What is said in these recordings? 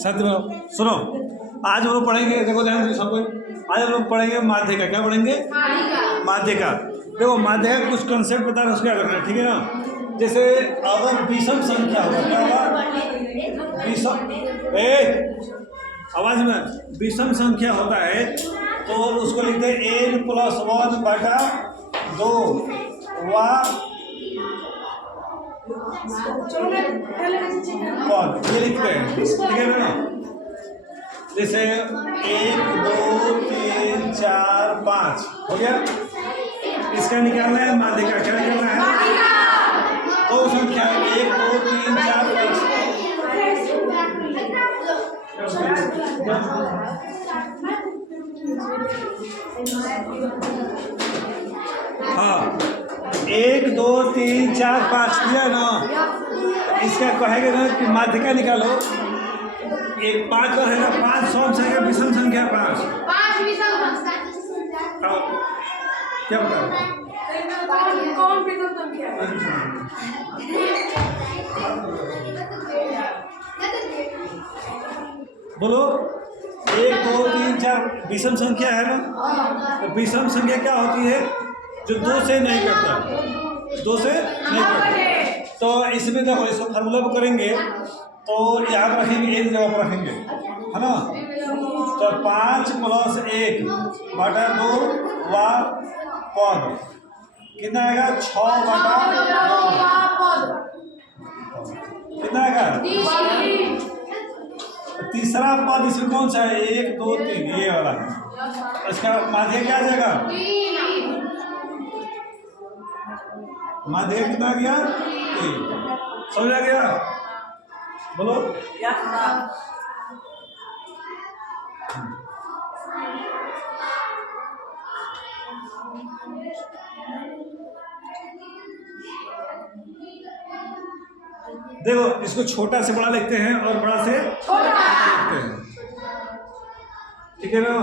सत्य सुनो, आज हम लोग पढ़ेंगे, देखो ध्यान से सबको, आज हम लोग पढ़ेंगे माध्यिका। क्या पढ़ेंगे? माध्यिका। देखो माध्यिका कुछ कंसेप्ट बता रहे, उसके क्या करना है, ठीक है ना। जैसे अगर विषम संख्या होगा, क्या होगा? विषम, आवाज में, विषम संख्या होता है तो उसको लिखते हैं n+1 बटा 2 वा पद, ये लिखते हैं, ठीक है ना। जैसे 1 2 3 4 5 हो गया। इसका निकालना है माध्यिका। क्या निकालना है? दो संख्या 1 2 3 4 5। हाँ, 1 2 3 4 5 किया ना। इसका कहेगा ना कि माध्यिका निकालो। एक 5 और है ना, 5 सम संख्या, विषम संख्या 5 क्या बताओ? कौन विषम संख्या है? बोलो, 1 2 3 4 विषम संख्या है ना। तो विषम संख्या क्या होती है? जो 2 से नहीं करता, 2 से नहीं करता। तो इसमें देखो, इसको फार्मूला पर करेंगे तो यहाँ पर रखेंगे, एक जगह पर रखेंगे, है ना। तो 5 + 1 बटा 2 वा पद कितना आएगा? 6 बटा 2। कितना आएगा? तीसरा पद इसमें कौन सा है? 1 2 3, ये वाला है। इसका माध्यिका क्या आ जाएगा? माध्यिका कितना गया? 3। समझ आ गया? बोलो। देखो, इसको छोटा से बड़ा लिखते हैं और बड़ा से छोटा लिखते हैं, ठीक है ना।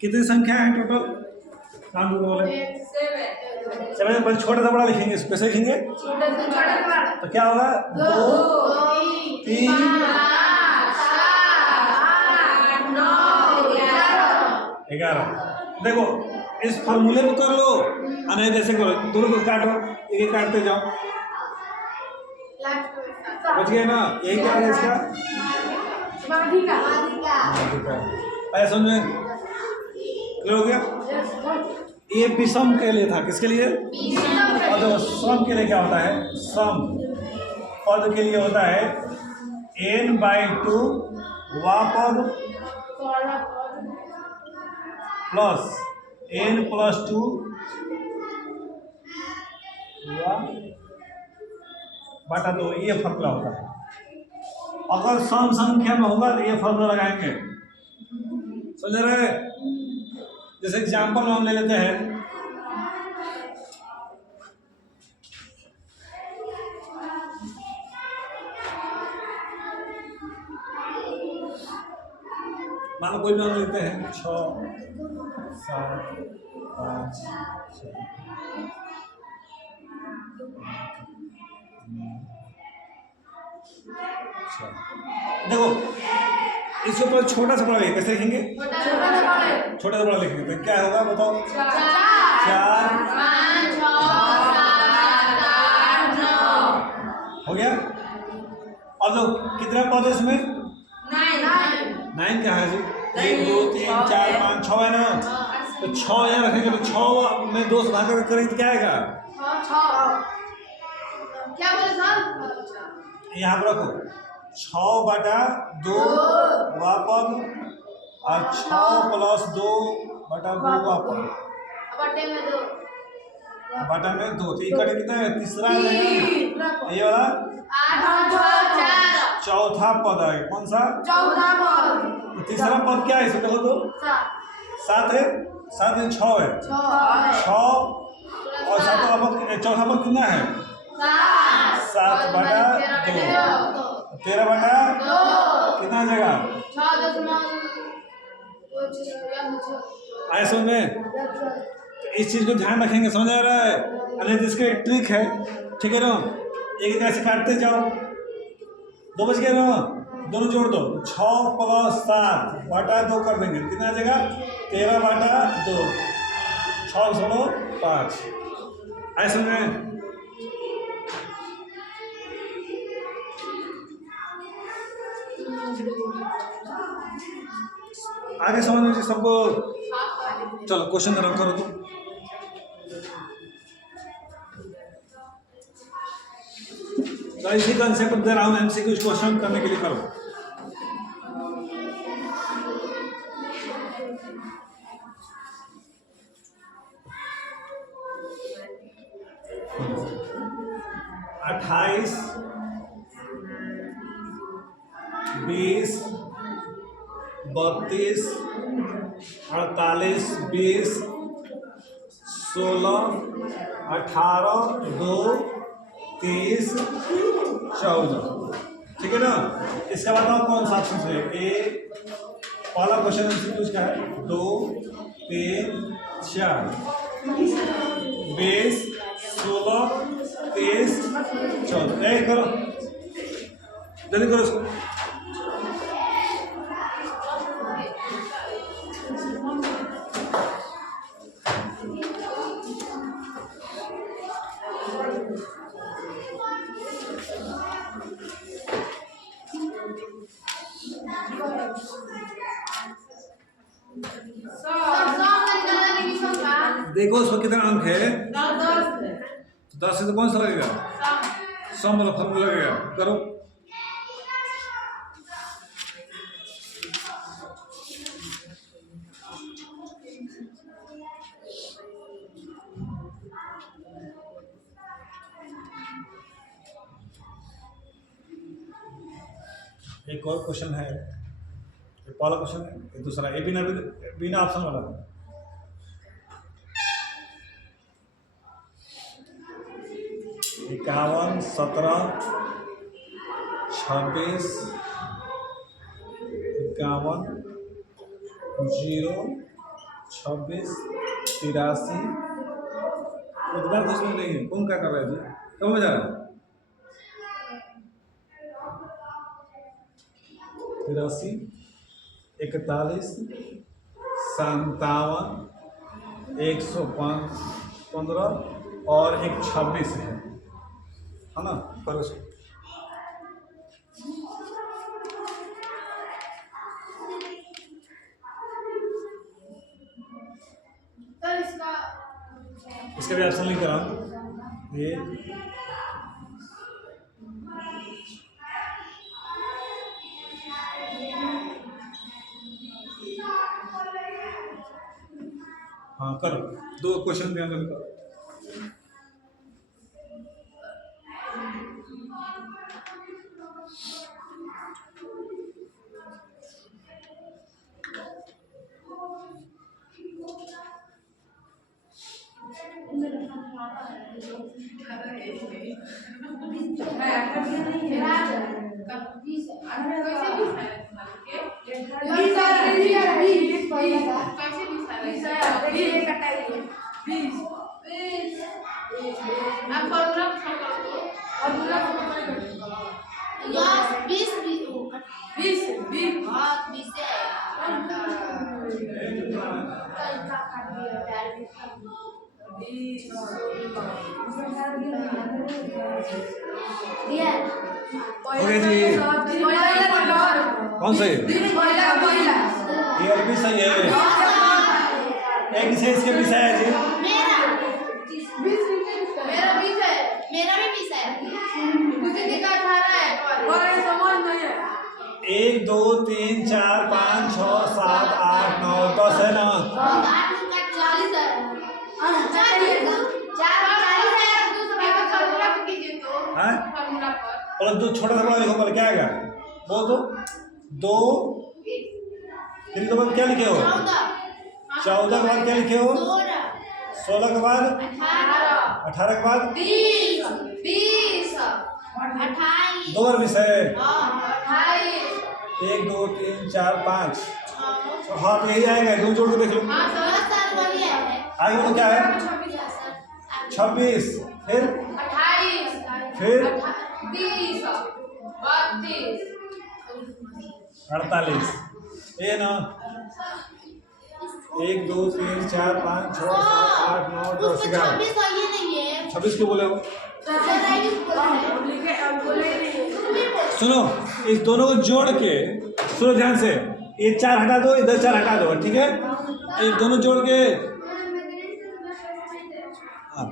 कितनी संख्या है टोटल? नाम बोले 7। पर छोटा से बड़ा लिखेंगे, इसको कैसे लिखेंगे? तो क्या होगा? 2 3 11। देखो, इस फॉर्मूले को कर लो, अने जैसे करो, दोनों को काटो, एक काटते जाओ, बच गए ना। यही क्या है इसका? ऐसा समझ में क्लियर हो गया? ये विषम के लिए था, किसके लिए? और जो सम के लिए क्या होता है? सम पद के लिए होता है n/2 वा पद प्लस n+2 बटा 2, ये फॉर्मूला होता है। अगर सम संख्या में होगा तो ये फॉर्मूला लगाएंगे, समझ रहे? जैसे एग्जाम्पल हम ले लेते हैं, मान लो कोई भी हम लेते हैं 6 7 5 6। देखो, इसके ऊपर छोटा सा बड़ा कैसे लिखेंगे? छोटा सा बड़ा लिखेंगे तो क्या होगा बताओ? 4 5 6 7 8 9 हो गया। अब जो कितने पद है इसमें? 9 क्या है जी? 1 2 3 4 5 6 है ना। तो 6 यहाँ रखेंगे तो 6 में 2 से भाग कर करेंगे तो क्या आएगा? 6। क्या बोले सर? यहाँ पर रखो 6 बटा 2 वा पद और 6 + 2 बटा 2 वा पद बटा में 2। तो इकट्ठे कितना है? तीसरा है ये वाला 8 चौथा पद है। कौन सा? चौथा पद। तो तीसरा पद क्या है इसमें देखो तो? 7 है। 7 में 6 है। 6 और 7वां पद, चौथा पद कितना है? 7 बटा 2। 13 बटा 2 कितना आ जाएगा? आया समझ में? तो इस चीज़ को ध्यान रखेंगे, समझ आ रहा है? अरे इसका एक ट्रिक है, ठीक है ना? एक एक ऐसे काटते जाओ, 2 बज गया ना, दोनों जोड़ दो, 6 + 7 बटा 2 कर देंगे, कितना आ जाएगा? 13 बटा 2, 6 × 5। आया समझ में? आगे समझ लीजिए सबको। चलो क्वेश्चन रन करो तुम। तो इसी कंसेप्ट दे रहा हूँ, एमसीक्यू क्वेश्चन करने के लिए करो। अट्ठाईस, 20, 32, 48, 20, 16, 18, 2, 30, 14, ठीक है ना? इसका बताओ कौन सा ऑप्शन है? ए पहला क्वेश्चन एमसीक्यू का है, 2, 3, 4, 20, 16, 30, 14। करो जल्दी करो इसको। देखो उसमें कितना अंक है? 10 से तो कौन सा लगेगा? सम वाला फॉर्मूला लगेगा। करो। एक और क्वेश्चन है, पहला क्वेश्चन है, दूसरा ये बिना ऑप्शन वाला है। इक्यावन, 17, 26, 51, 0, 26, 83। उतना क्वेश्चन नहीं है, कौन क्या कर रहा है जी? कब में जा रहा है? 83, 41, 57, 115 और एक 26 है ना? करो इसको। इसका भी ऑप्शन लिख रहा हूँ ये। हाँ करो, 2 क्वेश्चन ध्यान करो। कौन से? ये भी सही है। एक से इसके भी सही है जी। मेरा भी 20 है। मुझे दिखा 18 है और समझ नहीं है। 1, 2, 3, 4, 5, 6, 7, 8, 9, 10 है ना? 8 का 40 है। 4 है। 40 है। दूसरा फॉर्मूला कीजिए तो। हां फॉर्मूला पर। और जो छोटा सा बड़ा देखो पहले क्या आएगा? वो तो 2 फिर के बाद क्या लिखे हो? 14 के बाद क्या लिखे हो? 16 के बाद 18 के बाद 20 28 2 और 20 है। 28 1, 2, 3, 4, 5 6 हाँ तो यही आएगा, दो जोड़ के देख लो। हाँ सर वही है। आगे बोलो क्या है? 26, फिर 28, फिर 30, 32, 48, ये ना 1 2 3 4 5 6 7 8 9 10 11। 26 ये नहीं है। 26 क्यों बोले हो? सुनो, इस दोनों को जोड़ के, सुनो ध्यान से, ये 4 हटा दो, इधर 4 हटा दो, ठीक है? ये दोनों जोड़ के, हाँ,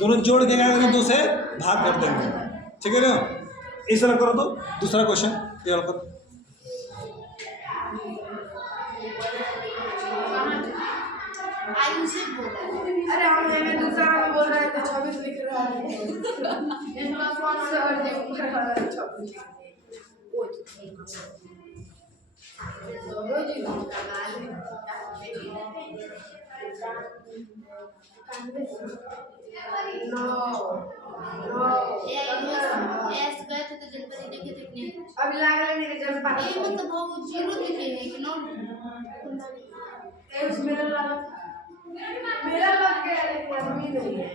दोनों जोड़ के क्या करेंगे? 2 से भाग कर देंगे, ठीक है ना? इस तरह करो। तो दूसरा क्वेश्चन ये वाला करो। अरे हम हमें दूसरा बोल रहे थे 26 लिख रहा है। सर ने ऊपर वाला 26 अभी लगा नहीं जब पानी मतलब वो जीरो लिखे हैं कि नॉट मेरा लग गया लेकिन अभी नहीं है।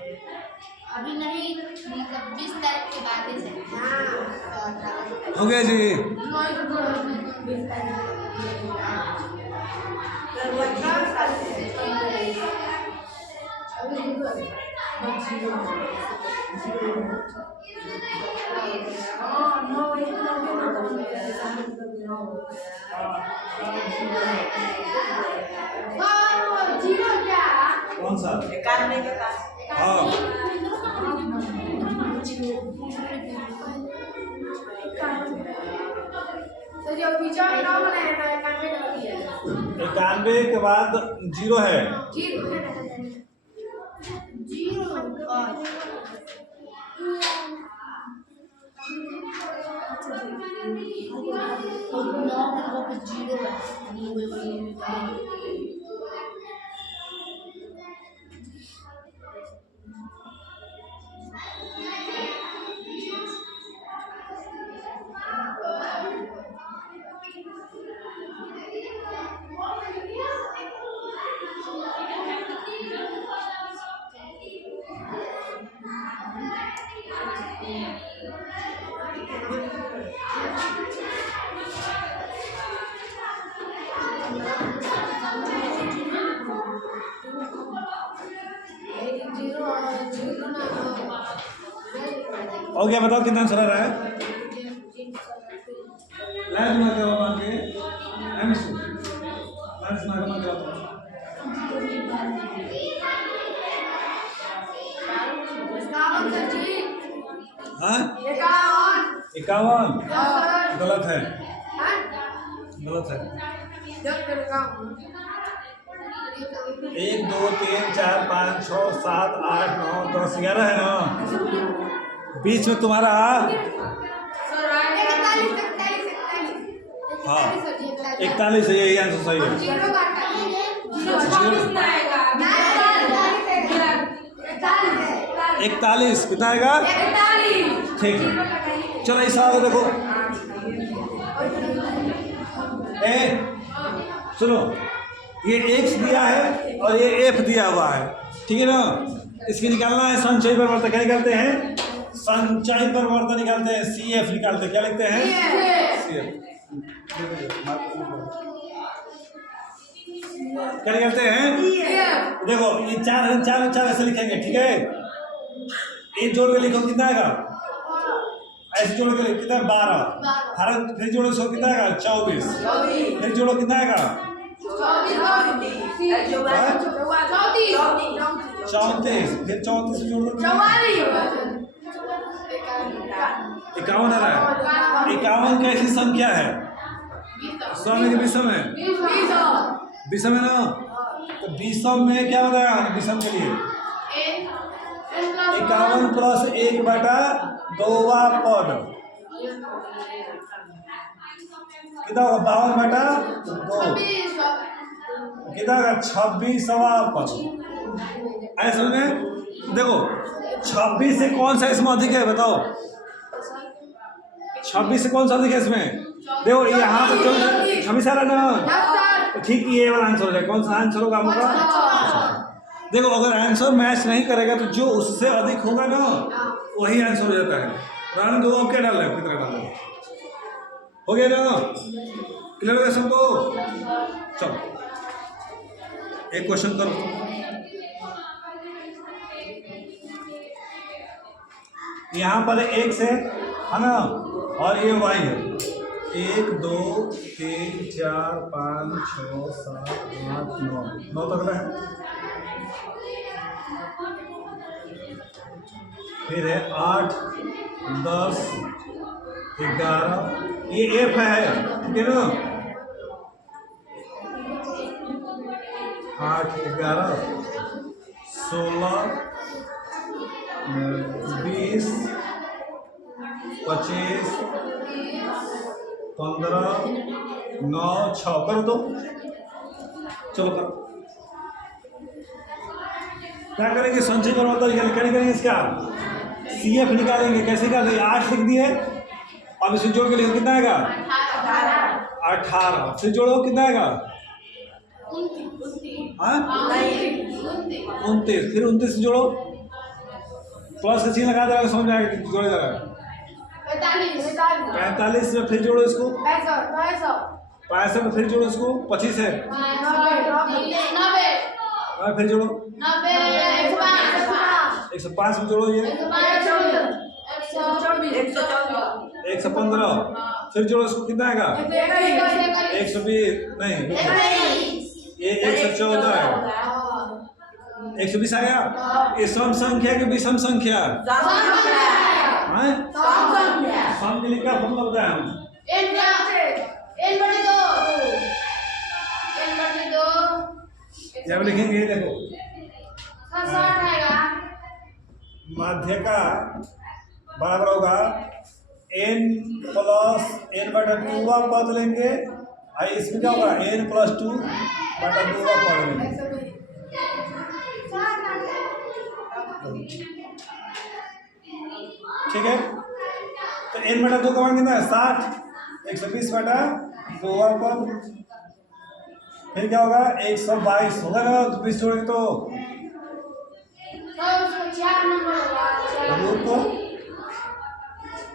अभी नहीं मतलब 20 तारीख के बाद से। हाँ हो गया जी। जीरो क्या? कौन सा? 91 के पास। हाँ तो जो बीच में ना बना है 91 का भी है। 91 के बाद 0 है। जीरो हो गया, बताओ कितना आंसर आ रहा है? लाइव में क्या मान के एमएससी लाइव में मान के हाँ 51 गलत है, गलत है। 1 2 3 4 5 6 7 8 9 10 11 है ना? बीच में तुम्हारा हाँ 41 है, यही आंसर सही है। 41 कितना आएगा? ठीक है, चलो इस आगे देखो। ए सुनो, ये एक्स दिया है और ये एफ दिया हुआ है, ठीक है ना? इसकी निकालना है संचयी परिवर्तन। क्या निकालते हैं? संचयी परिवर्तन निकालते हैं, CF निकालते हैं। क्या लिखते हैं? CF। क्या निकालते हैं? देखो ये चार ऐसे लिखेंगे, ठीक है? एक जोड़ के लिखो, कितना आएगा? ऐसे जोड़ के लिखो, कितना? 12। फिर जोड़ो सो, कितना आएगा? 24। फिर जोड़ो, कितना आएगा? 34। फिर 34 से जोड़ दो, 51 आ रहा है। 51 कैसी संख्या है? 100 में कि विषम है? विषम है ना? तो विषम में क्या बताया विषम के लिए? 51 प्लस 1/2 पद कितना होगा? 52/2 कितना होगा? 26वां पद। ऐसे में देखो 26 से कौन सा इसमें अधिक है? बताओ 26 से कौन सा अधिक है इसमें? देखो यहाँ पे 26 आ रहा है ना? तो ठीक ये वाला आंसर हो जाएगा। कौन सा आंसर होगा आपका? देखो अगर आंसर मैच नहीं करेगा तो जो उससे अधिक होगा ना वही आंसर हो जाता है। रान दो क्या डाल रहे हो, कितना डाल रहे हो? हो गया ना? क्लियर हो गया सबको? चलो एक क्वेश्चन करो। यहाँ पर x है ना, और ये y है। 1 2 3 4 5 6 7 8 9 तक है। फिर है 8 10 11, ये f है, ठीक है ना? 8 11 16 20 25 15 9 6 कर दो। चलो कर। क्या करेंगे? संचय करना तरीका क्या करेंगे इसका? CF निकालेंगे। कैसे निकालेंगे? 8 लिख दिए, अब इसे जोड़ के लिखो, कितना आएगा? 18। फिर जोड़ो, कितना आएगा? 29। फिर 29 से जोड़ो, प्लस का चिन्ह लगा देगा, समझ में आएगा कि जोड़े जाएगा। 45 में फिर जोड़ो इसको, 65 में फिर जोड़ो इसको, 25 है, फिर जोड़ो 105 में जोड़ो, ये 115, फिर जोड़ो इसको, कितना आएगा? 120 नहीं, ये 114 है, 120 आ गया। ये सम संख्या की विषम संख्या सम के लिए क्या फॉर्मूला बताया हम? जब लिखेंगे देखो, माध्य का बराबर होगा n प्लस n बटा 2 का पद लेंगे, इसमें क्या होगा? n प्लस 2 बटा 2 का पद लेंगे। ठीक है, तो n बटा 2 का मान कितना है? 60। 120 बटा 2 का पद, फिर क्या होगा? 122 होगा ना, 20 जोड़ेंगे तो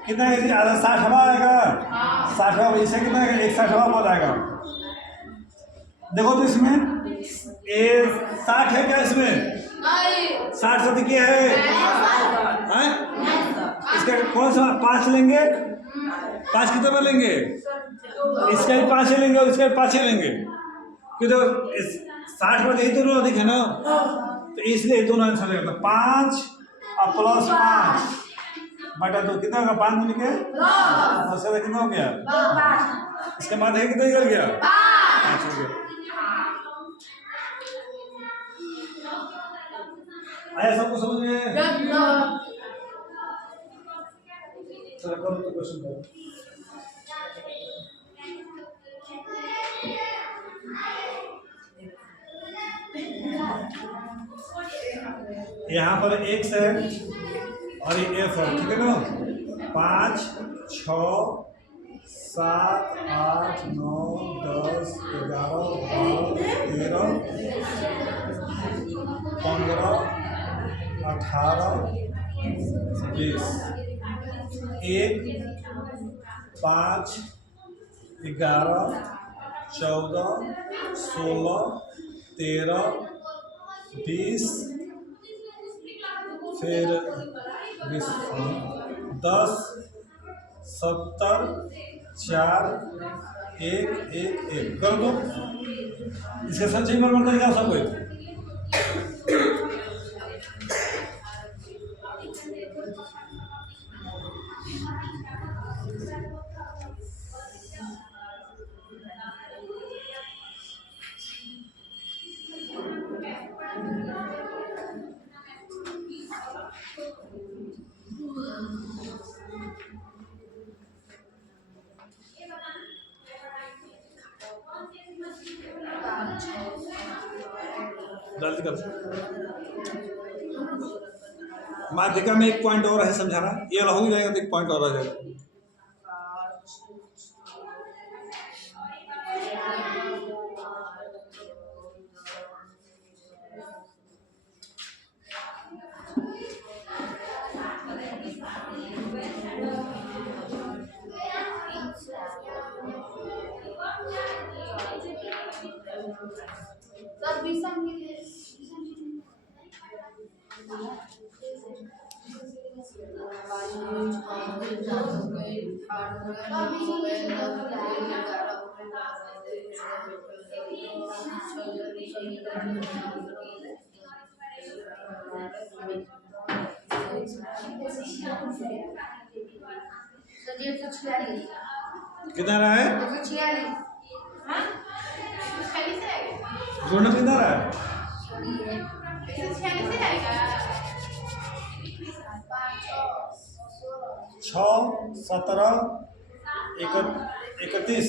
कितना है? 60 आएगा, 60 इसे कितना आएगा? 61 पद आएगा। देखो तो इसमें 60 है क्या? इसमें 60 से दिखे है, इसका कौन सा 5 लेंगे? 5 कितना लेंगे? इसका भी 5 लेंगे और इसका भी 5 लेंगे, क्योंकि 60 में यही दोनों अधिक है ना, तो इसलिए दोनों आंसर लगेगा। 5 और प्लस 5 बटा 2 कितना होगा? 5 दूनी के कितना हो गया? इसके बाद है कितना निकल गया? 5 हो गया। आया सबको समझ में? चलो करो तो क्वेश्चन करो। यहाँ पर x है और ये f है, ठीक है ना? 5 6 7 8 9 10 11 12 13 15 18 20 1 5 11 14 16 13 20 फिर 10 70 4 1 1 1 कर दो। इसके संचय में तरीका सब कोई जल्दी कर। माध्यिका में एक पॉइंट और है समझाना, ये हो ही जाएगा तो एक पॉइंट और आ जाएगा। कितना रहा है? जोड़ना कितना रहा है? 6, 17, 31,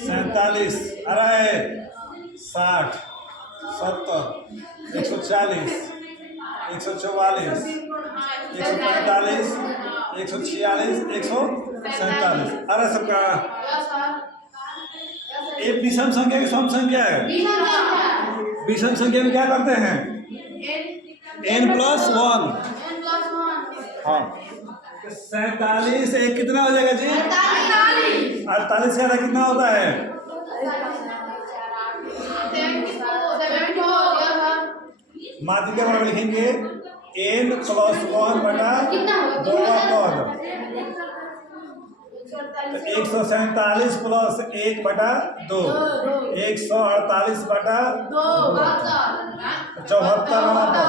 47 आ रहा है 60, 70, 140, 144, 145, 146, 147 आ रहा है सबका। ये विषम संख्या की सम संख्या है। विषम संख्या में क्या करते हैं? n+1। हाँ 47 एक कितना हो जाएगा जी? 48 का कितना होता है? माध्यिका में लिखेंगे n+1 बटा 2 का पद, तो 147 प्लस 1 बटा 2, 148 बटा 74वां पद।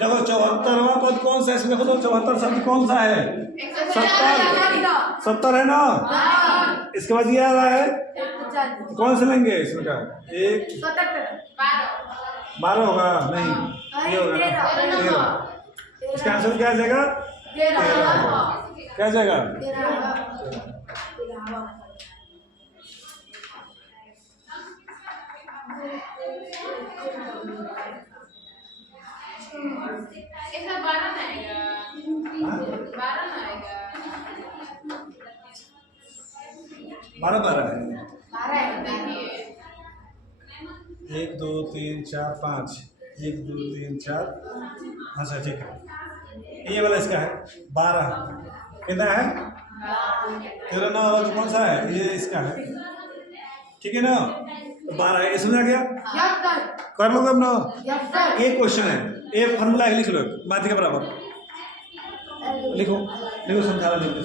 देखो 74वां पद कौन सा है इसमें? देखो 74 शब्द कौन सा है? 70 है ना। इसके बाद ये आ रहा है, कौन से लेंगे इसमें का? 1 12 होगा नहीं, ये होगा 13। इसका आंसर क्या आ जाएगा? 13 क्या जाएगा? बारह 1 2 3 4 5 1 2 3 4। अच्छा ठीक है, ये वाला इसका है 12। कितना है? 13 9 वाला कौन सा है? ये इसका है, ठीक है ना। 12 है, इसमें आ गया। कर लो अब ना। एक क्वेश्चन है, एक फॉर्मूला लिख लो माध्यिका के बराबर। लिखो लिखो समझा रहा लिखो।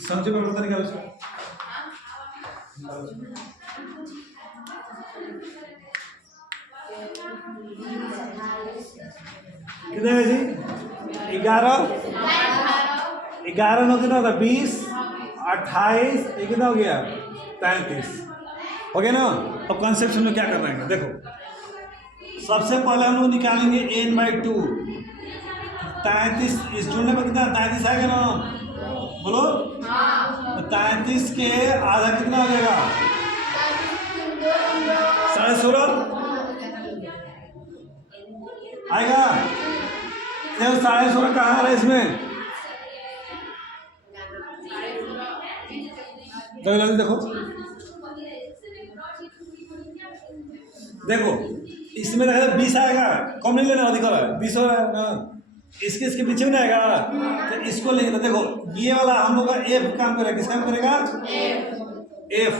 समझे पर पता निकालो सर। कितना है जी? 11 11 9 कितना होगा? 20 28 ये कितना हो गया? 33 हो गया ना। अब कॉन्सेप्ट में क्या करना है देखो, सबसे पहले हम लोग निकालेंगे n/2। 33 इस जोड़ने पर कितना? 33 आएगा ना, बोलो। 33 के आधा कितना हो जाएगा? 16.5 आएगा। 16.5 कहाँ आ रहा है इसमें? जल्दी देखो देखो इसमें 20 आएगा, कम नहीं लेना, अधिक है 20 हो रहा है ना। इसके इसके पीछे में आएगा, तो इसको लेंगे। तो देखो ये वाला हम लोग का एफ काम करेगा। किस काम करेगा? एफ।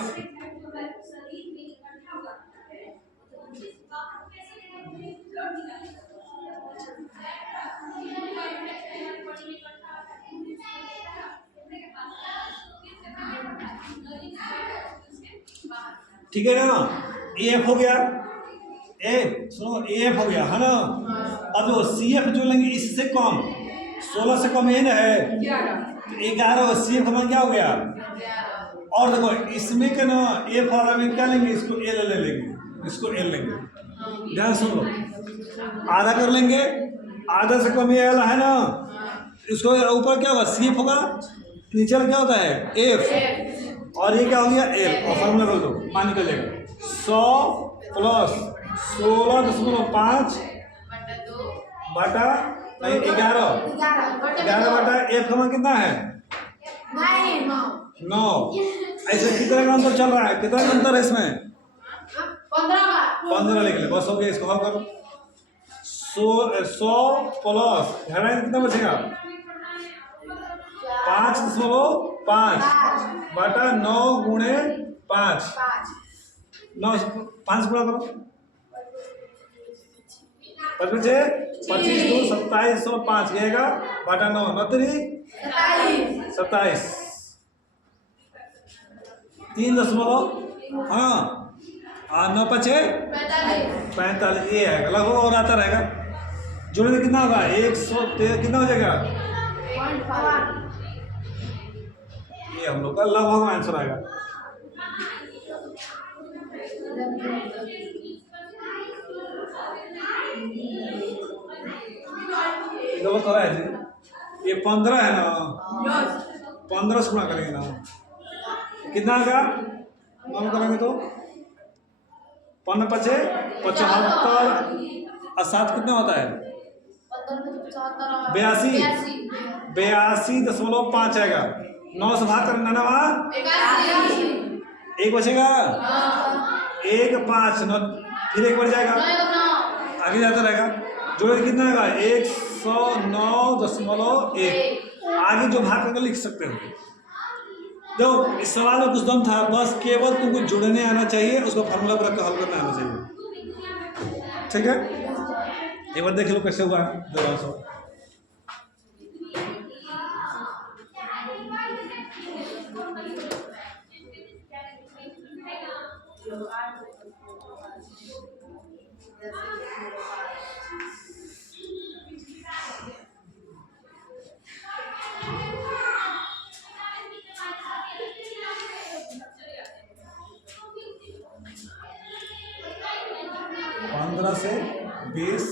ठीक है ना, एफ हो गया। ए सुनो, एफ हो गया है ना। अब जो सी एफ जो लेंगे इससे कम, 16 से कम एन है, तो 11 सी एफ हमारा क्या हो गया? और देखो इसमें क्या ना ए फॉर्मूला में क्या लेंगे, इसको एल ले लेंगे, इसको एल लेंगे। ध्यान सुन लो, आधा कर लेंगे, आधा से कम ये वाला है ना, इसको ऊपर क्या होगा सी होगा, नीचे क्या होता है एफ, और ये क्या हो गया एल, और फॉर्मूला बोल दो मान निकलेगा 100 प्लस 16.5 बटा 11 बटा एफ का मान कितना है 9। ऐसे कितने का अंतर चल रहा है, कितना का अंतर है इसमें 15 लिख ले बस हो गया। इसको हल करो 100 प्लस घटा कितना बचेगा 5.5 बटा 9 गुणे 5 9 5 गुणा करो 5 बचे 25 2 27 105 गएगा बटा 9 9 3 27 3 हाँ 9 5 45 ये आएगा लगभग और आता रहेगा। जोड़ने में कितना होगा 113 कितना हो जाएगा, ये हम लोग का लगभग आंसर आएगा। गलत हो रहा है जी, ये 15 है ना, 15 से गुणा करेंगे ना कितना आएगा, गुणा करेंगे तो 15 5 75 और 7 कितना होता है 82.5 आएगा। 9 से भाग करना ना वहाँ 1 बचेगा 1 5 9 फिर 1 बढ़ जाएगा आगे जाता रहेगा। जोड़ कितना आएगा 109.1 आगे जो भाग करके लिख सकते हो। देखो इस सवाल में कुछ दम था, बस केवल तुमको जोड़ने आना चाहिए, उसको फार्मूला पर रखकर हल करना आना चाहिए। ठीक है एक बार देख लो कैसे हुआ दोबारा से। से 20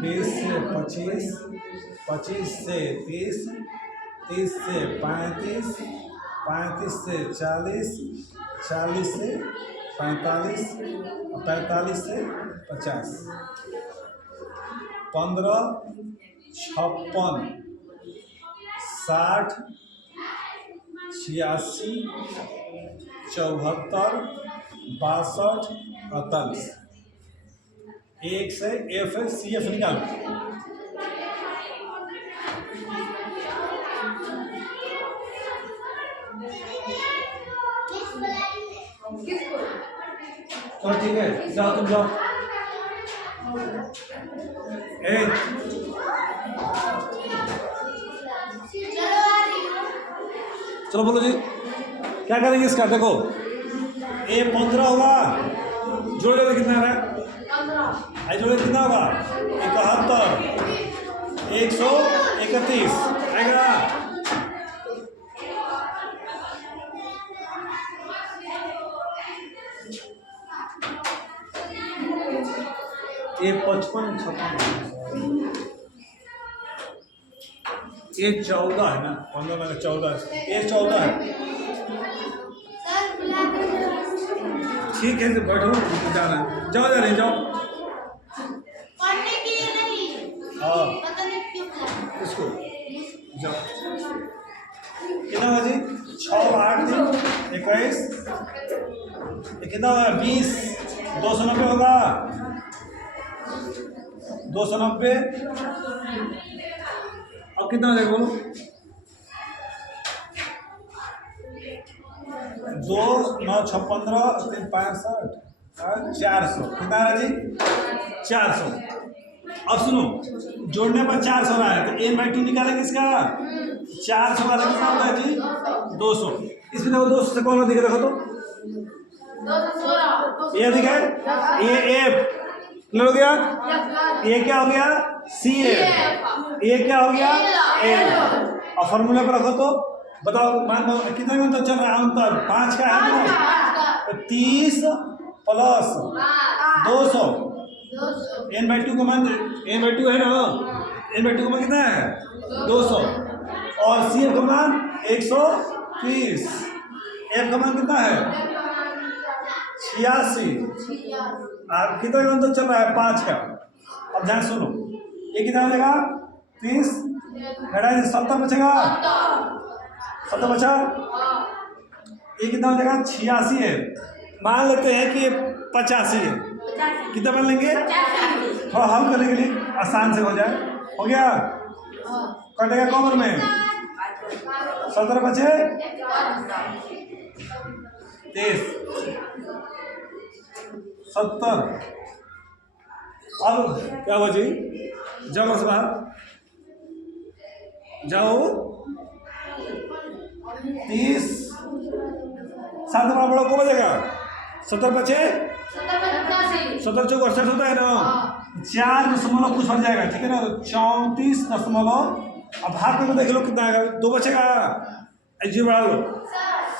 20 से 25 25 से 30 30 से 35 35 से 40 40 से 45 45 से 50 15 56 60 86 74 62 48 1 से एफ सी एफ निकाल चलो ठीक है जाओ तुम जाओ। चलो बोलो जी क्या करेंगे इसका, देखो ए 15 होगा जोड़ दो कितना है जोड़े कितना होगा 71 131 आएगा। ये 55 56 ये 14 है ना 15 में 14 ये 14 है। ठीक है तो बैठो जाना जाओ जा रहे जाओ पढ़ने के लिए नहीं हाँ पता नहीं क्यों इसको जाओ कितना हुआ जी 6 8 21 कितना हुआ 20 290 होगा 290 अब कितना हो जाएगा बोलो 2 9 6 15 3 65 400 कितना है जी 400। अब सुनो जोड़ने पर 400 रहा है तो n/2 निकालेंगे इसका 400 का कितना होता है जी 200। इसमें देखो 200 से कौन दिखे देखो तो 216 ये दिखा ये एफ क्लियर हो गया। ये क्या हो गया सी एफ ये क्या हो गया एल और फॉर्मूला पर रखो तो बताओ मान लो कितना का अंतर चल रहा है? अंतर 5 का है ना, 30 प्लस 200 n/2 का मान n/2 है ना, n/2 का मान कितना है 200 और CF का मान 130, F का मान कितना है 86। अब कितना का अंतर चल रहा है 5 का। अब ध्यान सुनो, ये कितना हो जाएगा 30 घटाए 70 बचेगा, 70 बचा, ये कितना हो जाएगा 86 है। मान लेते हैं कि ये 85 है, कितना मान लेंगे थोड़ा हल करने के लिए आसान से हो जाए। हो गया, कटेगा कॉमन में 17 बचे 30 70। अब क्या बची, जाओ उस बार जाओ 30 7 बड़ा को बचेगा 70 बचे 70 चौक 68 होता है ना, 4 दशमलव कुछ बन जाएगा, ठीक है ना, 34 दशमलव। अब भाग करके देख लो कितना आएगा, 2 बचेगा, जी बढ़ा लो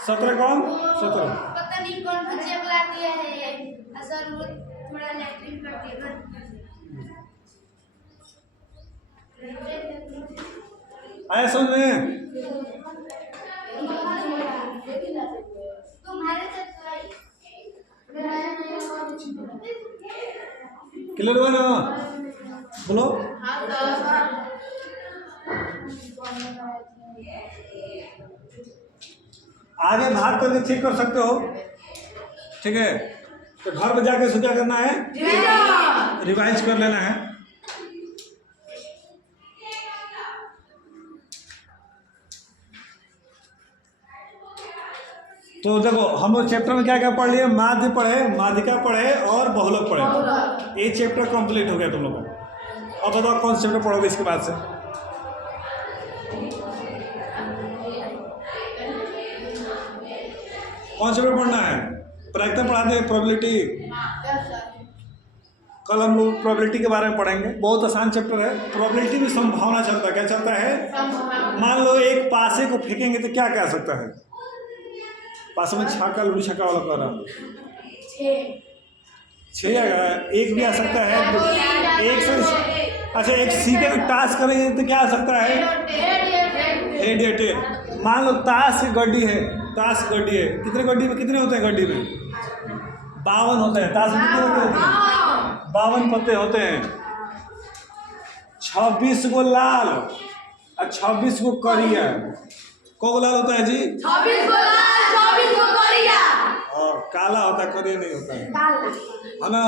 17 कौन 17। पता नहीं कौन बच्चे बुला दिया है ये, असल वो थोड़ा लैट्रिन करती है। आया समझ में? तुम्हारे क्लियर हुआ ना? बोलो। आगे भाग करके चेक कर सकते हो, ठीक है। तो घर में जाके क्या करना है, रिवाइज कर लेना है। तो देखो हम लोग चैप्टर में क्या क्या पढ़ लिए, माध्य पढ़े, माध्यिका पढ़े और बहुलक पढ़े। ये चैप्टर कंप्लीट हो गया तुम लोगों को। अब बताओ कौन सा चैप्टर पढ़ोगे इसके बाद से? कौन सा चैप्टर पढ़ना है? प्रायिकता पढ़ाते हैं, प्रोबेबिलिटी। कल हम लोग प्रोबेबिलिटी के बारे में पढ़ेंगे, बहुत आसान चैप्टर है। प्रोबेबिलिटी में संभावना चलता है, क्या चलता है? मान लो एक पासे को फेंकेंगे तो क्या कह सकता है? पास में छक्का लूडो छक्का वाला कर रहा 6 आएगा, एक भी आ सकता है, एक से। अच्छा एक सीखे में टास्क करेंगे तो क्या आ सकता है? 8 मान लो ताश की गड्डी है, ताश गड्डी है, कितने गड्डी में कितने होते हैं? गड्डी में 52 होते हैं। ताश में कितने होते हैं? 52 पत्ते होते हैं। 26 को लाल और 26 को करिया। को लाल होता है जी? 26 को लाल, 26 को करिया। और काला होता है, करिया नहीं होता है ना।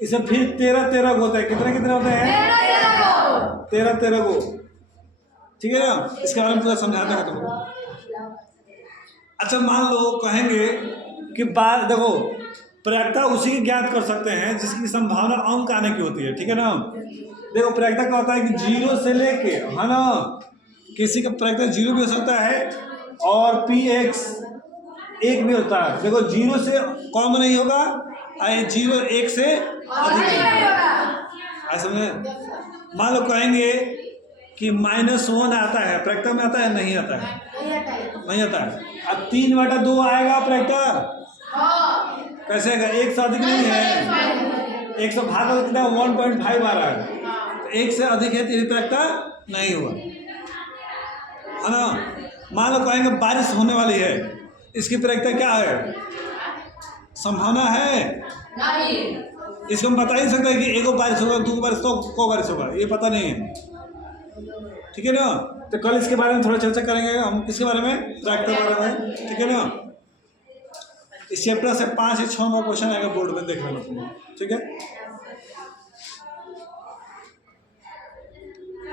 इसे फिर 13 होते हैं। कितने कितने होते हैं? 13 को, ठीक है ना। इसके बारे में पूरा समझाते हैं तुमको। अच्छा मान लो कहेंगे कि बात देखो, प्रायिकता उसी की ज्ञात कर सकते हैं जिसकी संभावना अंक आने की होती है, ठीक है ना। देखो प्रायिकता क्या होता है कि 0 से लेके, है ना, किसी का प्रायिकता 0 भी हो सकता है और px 1 भी होता है। देखो 0 से कम नहीं होगा, 0 1 से अधिक नहीं होगा। समझे? मान लो कहेंगे कि -1 आता है, प्रायिकता में आता है? नहीं आता है, नहीं आता है। अब 3/2 आएगा प्रायिकता, कैसे आएगा? 1 से अधिक नहीं है, 1 से भाग कितना 1.5 आ रहा है, तो 1 से अधिक है तो ये प्रायिकता नहीं हुआ, है ना। मान लो कहेंगे बारिश होने वाली है, इसकी प्रायिकता क्या है? संभावना है नहीं, इसको हम बता ही सकते हैं कि 1 को बारिश होगा, 2 को बारिश, तो को बारिश होगा, ये पता नहीं है, ठीक है ना। तो कल इसके बारे में थोड़ा चर्चा करेंगे हम। किसके बारे में? प्रायिकता के बारे में, ठीक है ना। इस चैप्टर से 5 या 6 क्वेश्चन आएगा बोर्ड में, देख लेना तुम, ठीक है।